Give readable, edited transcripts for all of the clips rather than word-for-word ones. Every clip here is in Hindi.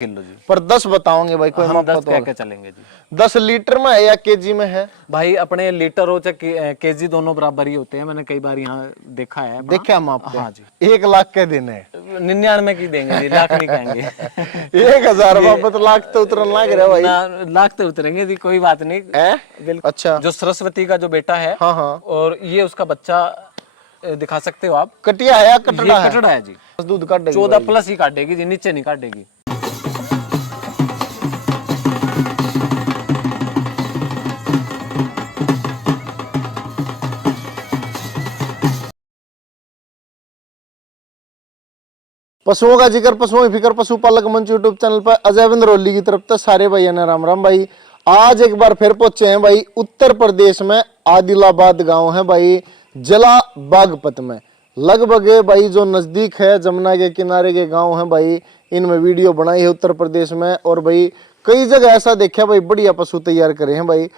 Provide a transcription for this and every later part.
किलो जी। पर 10 बताओगे भाई, कोई हम 10 तो कह के चलेंगे जी। 10 लीटर में है या केजी में है? भाई अपने लीटर हो चाहे केजी दोनों बराबर ही होते हैं, मैंने कई बार यहाँ देखा है। देखा हम आपको। हाँ जी। 1 लाख के दिन है 99 की देंगे जी, लाख नहीं कहेंगे। 1000 बाबत लाख तो उतरन लग रहा है भाई। लाख तो उतरेंगे जी, कोई बात नहीं। बिल्कुल। अच्छा, जो सरस्वती का जो बेटा है, हाँ हाँ, और ये उसका बच्चा दिखा सकते हो आप। कटिया है या कटड़ा है? कटड़ा है जी। दूध काटेगी 14 प्लस ही काटेगी जी, नीचे नहीं काटेगी। पशुओं का जिक्र, पशुओं की फिक्र, पशुपालक मंच यूट्यूब चैनल पर अजय बिंद्रोली की तरफ से सारे भाइयों ने राम राम भाई। आज एक बार फिर पहुंचे हैं भाई उत्तर प्रदेश में, आदिलाबाद गांव है भाई, जिला बागपत में। लगभग भाई जो नजदीक है जमुना के किनारे के गांव हैं भाई, इनमें वीडियो बनाई है उत्तर प्रदेश में। और भाई कई जगह ऐसा देखा भाई, बढ़िया पशु तैयार करे हैं भाई।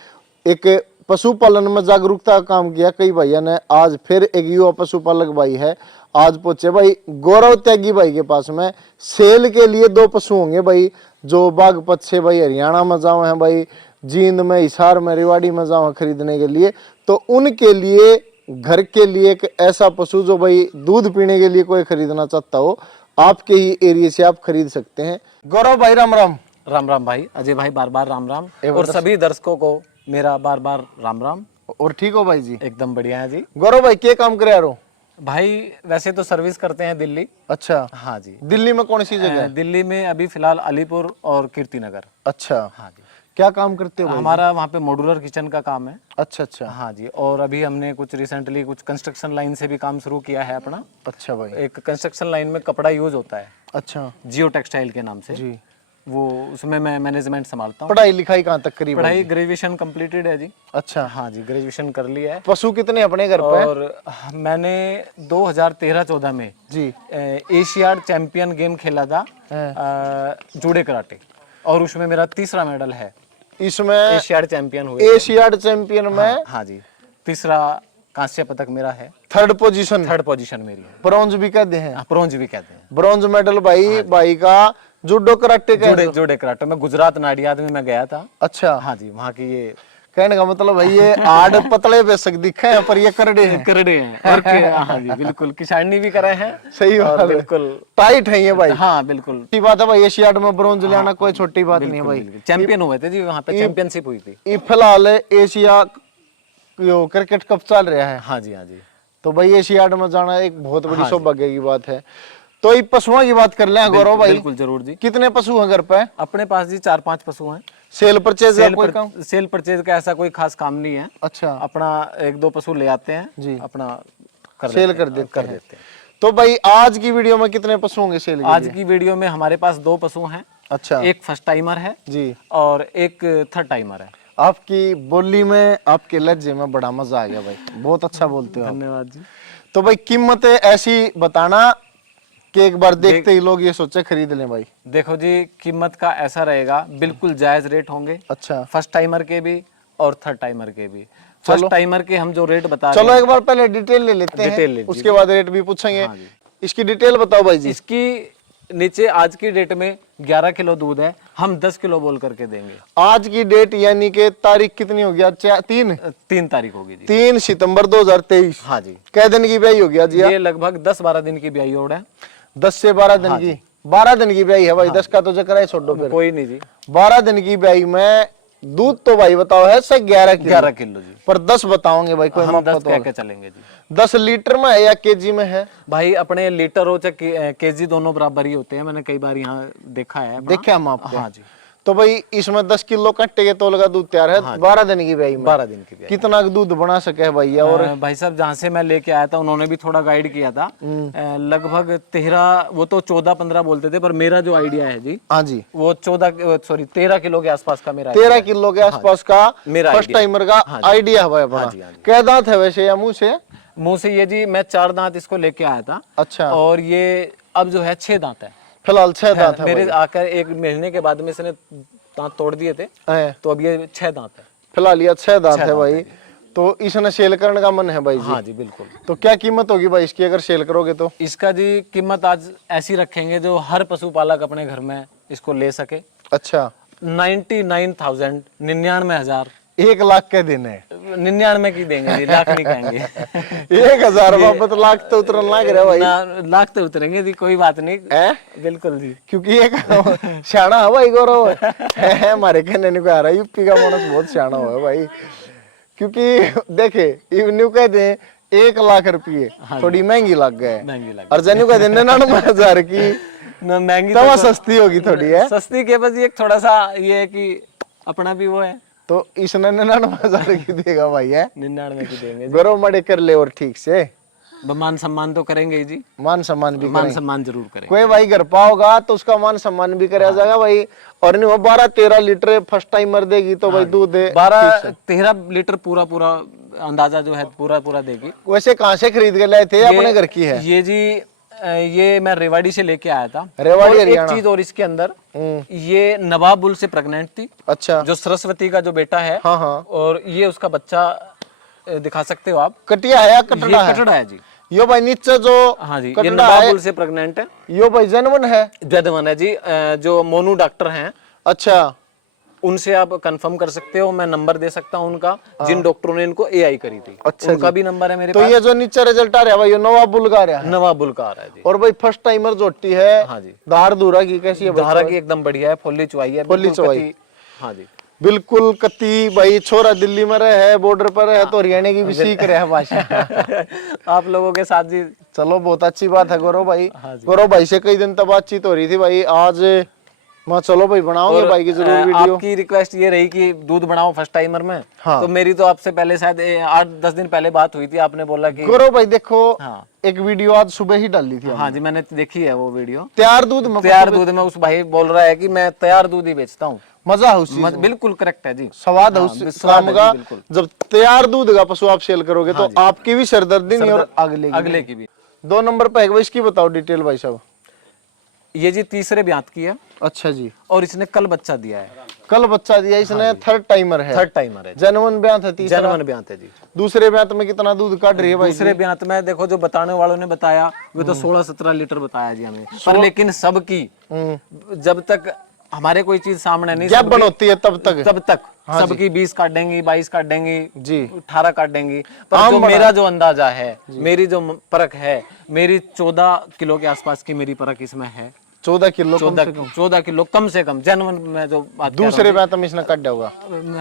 एक पशुपालन में जागरूकता का काम किया कई भाइयों ने। आज फिर एक युवा पशुपालक भाई है, आज पहुंचे भाई गौरव त्यागी भाई के पास में। सेल के लिए 2 पशु होंगे भाई, जो बागपत से भाई हरियाणा में जाओ हैं भाई, जींद में, हिसार में, रेवाड़ी में जाओ खरीदने के लिए। तो उनके लिए घर के लिए एक ऐसा पशु जो भाई दूध पीने के लिए कोई खरीदना चाहता हो, आपके ही एरिया से आप खरीद सकते हैं। गौरव भाई राम राम। राम राम भाई, अजय भाई बार बार राम राम, और सभी दर्शकों को मेरा बार बार राम राम। और ठीक हो भाई जी? एकदम बढ़िया है जी। गौरव भाई क्या काम करे यार हो? भाई वैसे तो सर्विस करते हैं दिल्ली। अच्छा, हाँ जी। दिल्ली में कौन सी जगह? दिल्ली में अभी फिलहाल अलीपुर और कीर्तिनगर। अच्छा, हाँ जी। क्या काम करते हो भाई? हमारा वहाँ पे मॉड्यूलर किचन का काम है। अच्छा अच्छा, हाँ जी। और अभी हमने कुछ रिसेंटली कुछ कंस्ट्रक्शन लाइन से भी काम शुरू किया है अपना। अच्छा भाई। एक कंस्ट्रक्शन लाइन में कपड़ा यूज होता है, अच्छा, जियो टेक्सटाइल के नाम से जी। वो उसमें मैं मैनेजमेंट संभालता हूँ। पढ़ाई लिखाई कहाँ तक करी? पढ़ाई ग्रेजुएशन कंप्लीटेड है जी। अच्छा, हाँ जी, ग्रेजुएशन कर लिया है। पशु कितने अपने घर पे? और मैंने 2013-14 में जी एशियाड चैंपियन गेम खेला था, जूडो कराटे, और उसमें मेरा 3रा मेडल है। इसमें एशियाड चैंपियन हुए। एशियाड चैंपियन में? हाँ जी, 3रा कांस्य पदक मेरा है। 3rd position? 3rd पोजीशन मेरी है। ब्रॉन्ज भी कहते हैं? ब्रॉन्ज भी कहते हैं। ब्रॉन्ज मेडल भाई, भाई का जूडो कराटे का? जूडो कराटे में गुजरात नाडियाद में मैं गया था। अच्छा, हाँ जी, वहाँ की ये कहने का मतलब भाई ये आड़ पतले बेशक दिखे हैं पर ये करड़े हैं। करड़े हैं। और हाँ जी बिल्कुल, किसानी भी करे हैं। सही बात है, बिल्कुल टाइट है ये भाई। हाँ बिल्कुल छोटी बात है भाई, एशियाड में ब्रॉन्ज लाना कोई छोटी बात नहीं है भाई। चैंपियन हुए थे जी, वहाँ पे चैंपियनशिप हुई थी। ये फिलहाल एशिया क्रिकेट कप चल रहा है। हाँ जी, हाँ जी। तो भाई एशियाड में जाना एक बहुत बड़ी सौभाग्य की बात है। तो ये पशुओं की बात कर लें गौरव भाई। बिल्कुल जरूर जी। कितने पशु हैं घर पे? अपने पास जी 4-5 पशु हैं। सेल परचेज का कोई काम? सेल परचेज का ऐसा कोई खास काम नहीं है। अच्छा, अपना 1-2 पशु ले आते हैं जी, अपना सेल कर देते हैं। तो भाई आज की वीडियो में कितने पशु होंगे सेल के लिए? आज की वीडियो में हमारे पास 2 पशु हैं। अच्छा, एक फर्स्ट टाइमर है जी और एक 3rd टाइमर है। आपकी बोली में, आपके लहजे में बड़ा मजा आ गया भाई, बहुत अच्छा बोलते हो आप। धन्यवाद जी। तो भाई कीमत ऐसी बताना कि एक बार देखते ही लोग ये सोचे खरीद लें भाई। देखो जी, कीमत का ऐसा रहेगा, बिल्कुल जायज रेट होंगे। अच्छा, फर्स्ट टाइमर के भी और 3rd टाइमर के भी। फर्स्ट टाइमर के हम जो रेट बता चलो एक बार पहले डिटेल ले लेते हैं, उसके बाद रेट भी पूछेंगे। इसकी डिटेल बताओ भाई जी। इसकी नीचे आज की डेट में 11 किलो दूध है, हम 10 किलो बोल करके देंगे। आज की डेट यानी कि तारीख कितनी हो गया? 3 तारीख होगी जी। 3 सितंबर 2023। हाँ जी। कै दिन की ब्याई हो गया जी? ये लगभग 10-12 दिन की ब्याई ओढ़ है। 10 से 12 दिन की? 12 दिन की ब्याई है भाई। 10 का तो चक्कर है, छोड़ो फिर। कोई नहीं जी। 12 दिन की ब्याई में दूध तो भाई बताओ है से 11 किलो जी। पर 10 बताओगे भाई, कोई हम 10 कह के चलेंगे जी। 10 लीटर में है या केजी में है? भाई अपने लीटर हो चाहे केजी दोनों बराबर ही होते हैं, मैंने कई बार यहाँ देखा है। देखा हम आपको। हाँ जी। तो भाई इसमें 10 किलो कट्टे के तोल का दूध तैयार है। 12 दिन की ब्याई में 12 दिन की ब्याई। कितना दूध बना सके है भैया? और भाई साहब जहाँ से मैं लेके आया था उन्होंने भी थोड़ा गाइड किया था। लगभग 13, वो तो 14-15 बोलते थे, पर मेरा जो आइडिया है जी, हाँ जी, वो 13 किलो के आसपास का मेरा 13 किलो के आसपास का मेरा फर्स्ट टाइमर का आइडिया है भाई। क्या दांत है वैसे या मुंह से? मुंह से ये जी मैं 4 दांत इसको लेके आया था। अच्छा, और ये अब जो है 6 दांत है फिलहाल। 6 दांत है मेरे आकर 1 महीने के बाद में इसने दांत तोड़ दिए थे, तो अब ये 6 दांत है फिलहाल। ये 6 दांत है भाई। तो इसने सेल करने का मन है भाई जी? हाँ जी बिल्कुल। तो क्या कीमत होगी भाई इसकी अगर सेल करोगे तो? इसका जी कीमत आज ऐसी रखेंगे जो हर पशुपालक अपने घर में इसको ले सके। अच्छा 99,000 99,000 1 लाख के दिन है 99 की देंगे जी, लाख नहीं कहेंगे। 1,000 वापस लाख तो उतरन लग रहा है भाई। लाख तो उतरेंगे जी, कोई बात नहीं है बिल्कुल जी। क्योंकि एक सियाना है भाई गौरव है हमारे कहने नहीं को आ रहा, यूपी का मानस बहुत सियाना हुआ है भाई। क्योंकि देखे इवन्यू कहते हैं 1 लाख रुपये थोड़ी महंगी लग गए, महंगी लग और जनू कहते हैं 99,000 की ना, महंगी तवा सस्ती होगी थोड़ी है। सस्ती के बस एक थोड़ा सा ये है कि अपना भी वो है, तो इसने 99,000 की देगा भाई है, 99 की देंगे जी। गौरव मड़े कर ले और ठीक से मान सम्मान तो करेंगे ही जी, मान सम्मान भी मान करेंगे। सम्मान जरूर करेंगे। कोई भाई घर पाओगा तो उसका मान सम्मान भी कराया जाएगा भाई। और नहीं वो 12-13 लीटर फर्स्ट टाइमर देगी तो भाई दूध 12-13 लीटर पूरा पूरा अंदाजा जो है पूरा देगी। वैसे कहाँ से खरीद के लाए थे, अपने घर की है? ये जी ये मैं रेवाड़ी से लेके आया था। रेवाड़ी और हरियाणा। एक चीज और इसके अंदर, ये नवाब बुल से प्रेग्नेंट थी, अच्छा जो सरस्वती का जो बेटा है। हाँ हाँ और ये उसका बच्चा दिखा सकते हो आप, कटिया है या ये कटड़ा है? कटड़ा है जी। यो भाई नीचे जो हाँ जी, ये कटड़ा नवाब है बुल से प्रेग्नेंट है। यो भाई जनवन है। जदवन है जी, जो मोनू डॉक्टर हैं अच्छा उनसे आप कंफर्म कर सकते हो, मैं नंबर दे सकता हूँ उनका, जिन डॉक्टरों ने इनको एआई करी थी। अच्छा उनका भी नंबर है मेरे तो पास। ये जो नीचे रिजल्ट आ रहा है भाई, यो नवाब बुल का आ रहा है। नवाब बुल का आ रहा है जी। और भाई फर्स्ट टाइमर जोटी है। हाँ जी, धार धूरा की कैसी है? धारा की एकदम बढ़िया है, फुल्ली चुवाई है, फुल्ली बिल्कुल चुवाई। कती। हाँ जी बिल्कुल कत्ती भाई। छोरा दिल्ली में रहे है, बॉर्डर पर है, तो हरियाणा की भी सीख रहे हैं भाषा। आप लोगों के साथ जी। चलो बहुत अच्छी बात है गौरव भाई। हाँ जी। गौरव भाई से कई दिन तक बातचीत हो रही थी भाई, आज मैं चलो भाई बनाओगे भाई की जरूर वीडियो। आपकी रिक्वेस्ट ये रही कि दूध बनाओ फर्स्ट टाइमर में। हाँ। तो मेरी तो आपसे पहले शायद 8-10 दिन पहले बात हुई थी, आपने बोला कि गौरव भाई देखो हाँ एक वीडियो आज सुबह ही डाली थी। हाँ जी, मैंने देखी है वो वीडियो। तैयार दूध में तैयार दूध में उस भाई बोल रहा है कि मैं तैयार दूध ही बेचता हूँ। मजा है उस चीज में। बिल्कुल करेक्ट है जी, स्वाद है हाँ, उस स्वाद काम है का। जी, बिल्कुल। जब तैयार दूध का पशु आप सेल करोगे तो आपकी भी सरदर्दी नहीं और अगले की भी। 2 नंबर पे है, इसकी बताओ डिटेल भाई साहब। ये जी तीसरे ब्यात की है, अच्छा जी। और इसने कल बच्चा दिया है। कल बच्चा दिया इसने, थर्ड टाइमर है। थर्ड टाइमर है, जनवन ब्यात है, तीसरा जनवन ब्यात है जी। दूसरे ब्यात में कितना दूध काट रही है भाई? दूसरे ब्यात में देखो जो बताने वालों ने बताया वो तो 16-17 लीटर बताया जी हमें, पर लेकिन सबकी जब तक हमारे कोई चीज सामने नहीं, गैप बनोती है तब तक सबकी 20 काट देंगी, 22 काट देंगी जी, 18 काट देंगी। पर जो मेरा जो अंदाजा है, मेरी जो परख है, मेरी 14 किलो के आसपास की मेरी परख इसमें है। 14 किलो 14 किलो कम से कम जनवन में जो बात दूसरे ब्यात में इसने काटा होगा।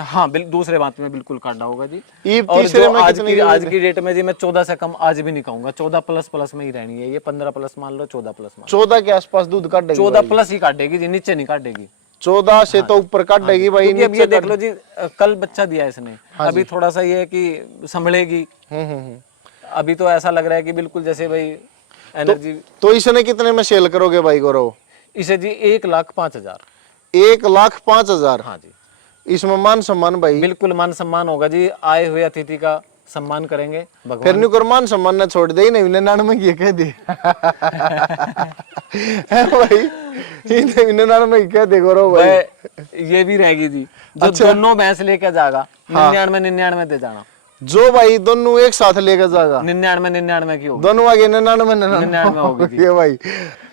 हाँ दूसरे बात में बिल्कुल काटा होगा जी। और तीसरे में आज की डेट में जी मैं 14 से कम आज भी नहीं कहूंगा, 14 प्लस में ही रहनी है ये। 15 प्लस मान लो, 14 प्लस मान लो। 14 के आसपास दूध काटेगी, 14 प्लस ही काटेगी जी, नीचे नहीं काटेगी। 14 से तो ऊपर काटेगी भाई। क्योंकि अब ये देख लो जी, कल बच्चा दिया इसने, अभी थोड़ा सा ये है कि संभलेगी। अभी तो ऐसा लग रहा है कि बिल्कुल जैसे भाई एनर्जी। तो इसने कितने में सेल करोगे भाई गौरव? इसे जी 1,05,000। 1,05,000। हाँ जी, इसमें मान सम्मान भाई? बिल्कुल मान सम्मान होगा जी, आए हुए अतिथि का सम्मान करेंगे भगवान। फिर नहीं कर मान सम्मान ने छोड़ दे ही नहीं, 99 की कह दे है भाई, 99 कह दे गौरव भाई। ये भी रहेगी जी, जो दोनों भैंस लेके जाएगा 99 दे जाना। जो भाई दोनों एक साथ लेकर जाएगा 99 की होगी, दोनों आगे 99 होगी ये भाई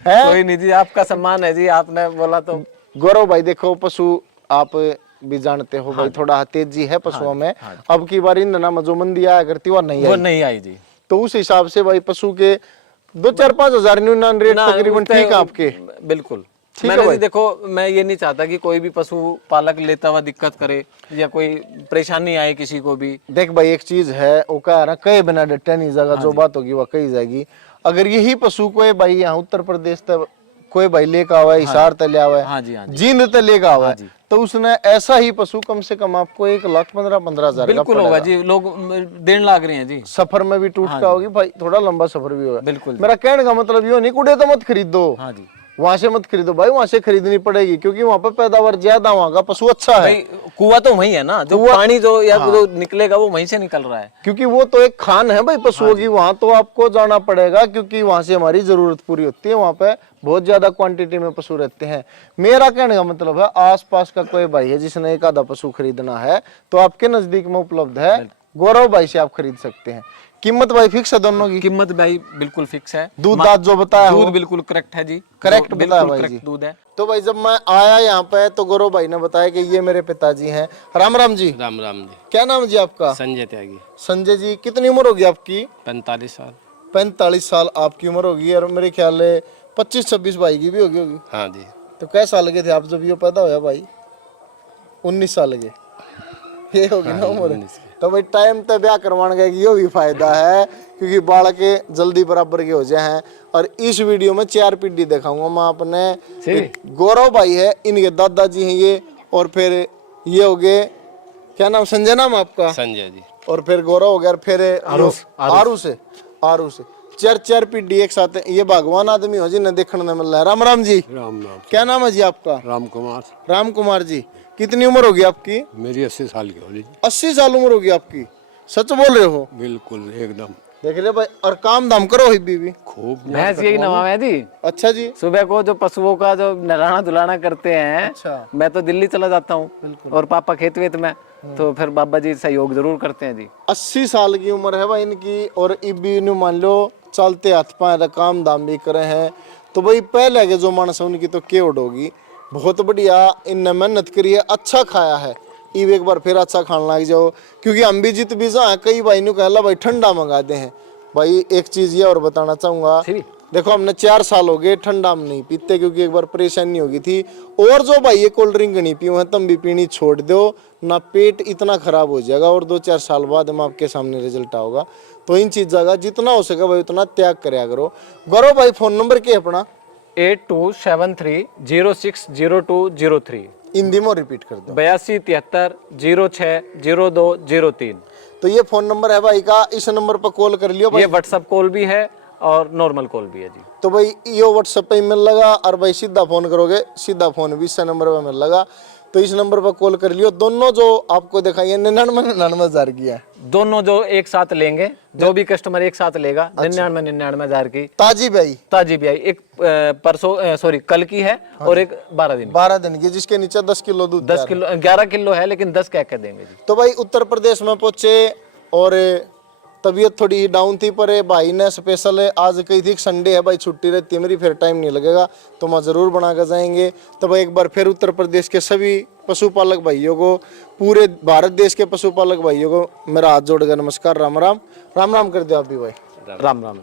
है। कोई नहीं जी, आपका सम्मान है जी, आपने बोला तो। गौरव भाई देखो पशु आप भी जानते हो भाई, थोड़ा तेजी है पशुओं में। अब की बार इन जो मंदी आया करती वो नहीं आई जी। तो उस हिसाब से भाई पशु के 2-4-5 हजार न्यूनतम रेट तकरीबन ठीक है आपके। बिल्कुल मैंने जी देखो, मैं ये नहीं चाहता कि कोई भी पशु पालक लेता हुआ दिक्कत करे या कोई परेशानी आए किसी को भी। देख भाई एक चीज है, वो कह रहा कहे बिना डटे नहीं जाएगा, जो बात होगी वो कही जाएगी। अगर यही पशु कोई भाई यहाँ उत्तर प्रदेश तक कोई भाई लेकर आवा है, हिसार तले आवा है, जींद तले लेकर आवा है, तो उसने ऐसा ही पशु कम से कम आपको 1,15,000 बिल्कुल होगा जी। लोग देने लग रहे हैं जी, सफर में भी टूट का होगी भाई, थोड़ा लंबा सफर भी होगा। बिल्कुल मेरा कहने का मतलब ये नहीं कुड़े तो मत खरीदो। हाँ जी, वहां से मत खरीदो भाई, वहां से खरीदनी पड़ेगी क्योंकि वहां पर पैदावार ज्यादा, वहां का पशु अच्छा है। कुआं तो वही है ना, जो पानी जो या जो निकलेगा वो वहीं से निकल रहा है, क्योंकि वो तो एक खान है भाई पशुओं की। वहां तो आपको जाना पड़ेगा क्योंकि वहां से हमारी जरूरत पूरी होती है, वहां पे बहुत ज्यादा क्वांटिटी में पशु रहते हैं। मेरा कहने का मतलब है आसपास का कोई भाई है जिसने एक आधा पशु खरीदना है तो आपके नजदीक में उपलब्ध है, गौरव भाई से आप खरीद सकते हैं। कीमत भाई फिक्स है दोनों की? कीमत भाई बिल्कुल फिक्स है। दूध दांत जो बताया हो दूध बिल्कुल करेक्ट है जी, करेक्ट बताया बिल्कुल भाई जी। करेक्ट दूध है। तो भाई जब मैं आया यहाँ पे तो गौरव भाई ने बताया कि ये मेरे पिताजी हैं। राम राम जी। राम राम जी। क्या नाम है जी आपका? संजय त्यागी। संजय जी, कितनी उम्र होगी आपकी? 45 साल। 45 साल आपकी उम्र होगी और मेरे ख्याल है 25-26 भाई की भी होगी। हाँ जी। तो कै साल के थे आप जब ये पैदा होया भाई? 19 साल के ये होगी ना उम्र। तो भाई टाइम तो ब्याह करवाने का ये भी फायदा है क्योंकि बालक जल्दी बराबर के हो जाए हैं। और इस वीडियो में 4 पीढ़ी दिखाऊंगा मैं अपने। गौरव भाई है, इनके दादाजी हैं ये, और फिर ये हो गए, क्या नाम संजय नाम आपका? संजय जी। और फिर गौरव हो गया, और फिर आरू से 4 पीढ़ी एक साथ। ये भगवान आदमी हो जिन्हें देखने में मिल रहा है। राम राम जी। राम राम। क्या नाम है जी आपका? राम कुमार। राम कुमार जी, कितनी उम्र होगी आपकी? मेरी 80 साल की होगी। 80 साल उम्र होगी आपकी? सच बोल रहे हो? बिल्कुल एकदम। देख ले भाई, और काम धाम करो ही बीवी खूब। भैंस यही नवा है जी। अच्छा जी। सुबह को जो पशुओं का जो नहलाना धुलाना करते हैं, अच्छा। मैं तो दिल्ली चला जाता हूँ और पापा खेत वेत में, तो फिर बाबा जी सहयोग जरूर करते हैं जी। 80 साल की उम्र है भाई इनकी, और इबी नु मान लो चलते हाथ पाए काम धाम भी करे हैं। तो भाई पहले के जो मानस है उनकी तो केवट होगी। बहुत बढ़िया, इनने मेहनत करी है, अच्छा खाया है। इब एक बार फिर अच्छा खाने लग जाओ, क्योंकि हम भी जित भी जा कई भाई नु कहला भाई ठंडा मंगा दे हैं। भाई एक चीज ये और बताना चाहूंगा, देखो हमने 4 साल हो गए ठंडा हम नहीं पीते क्योंकि एक बार परेशानी होगी थी। और जो भाई ये कोल्ड ड्रिंक नहीं पियो है तुम भी पीनी छोड़ दो ना, पेट इतना खराब हो जाएगा और 2-4 साल बाद में आपके सामने रिजल्ट आओगा। तो इन चीज़ों का जितना हो सके भाई उतना त्याग करया करो। गौरव भाई फोन नंबर क्या है अपना? 8273060203। हिंदी में रिपीट कर दो। 8273060203। तो ये फोन नंबर है भाई का, इस नंबर पर कॉल कर लियो भाई। ये व्हाट्सएप कॉल भी है और नॉर्मल कॉल भी है जी। तो भाई ये व्हाट्सएप पे मिल लगा, और भाई सीधा फोन करोगे सीधा फोन भी इस नंबर पे मिल लगा। तो इस नंबर पर कॉल कर लियो। दोनों जो आपको दिखाइए 99,000 की है। दोनों जो एक साथ लेंगे, जो भी कस्टमर एक साथ लेगा, 99,000 की ताजी भाई, ताजी भी आई। एक परसों सॉरी कल की है और एक 12 दिन की, जिसके नीचे 10 किलो दूध 10 किलो 11 किलो है, लेकिन 10 कह के देंगे जी। तो भाई उत्तर प्रदेश में पहुंचे और तबीयत थोड़ी डाउन थी, पर भाई ने स्पेशल आज कही थी संडे है भाई छुट्टी रहती है मेरी, फिर टाइम नहीं लगेगा तो मैं ज़रूर बना कर जाएंगे। तो भाई एक बार फिर उत्तर प्रदेश के सभी पशुपालक भाइयों को, पूरे भारत देश के पशुपालक भाइयों को मेरा हाथ जोड़कर नमस्कार, राम राम। राम राम कर दो आप भी भाई। राम राम।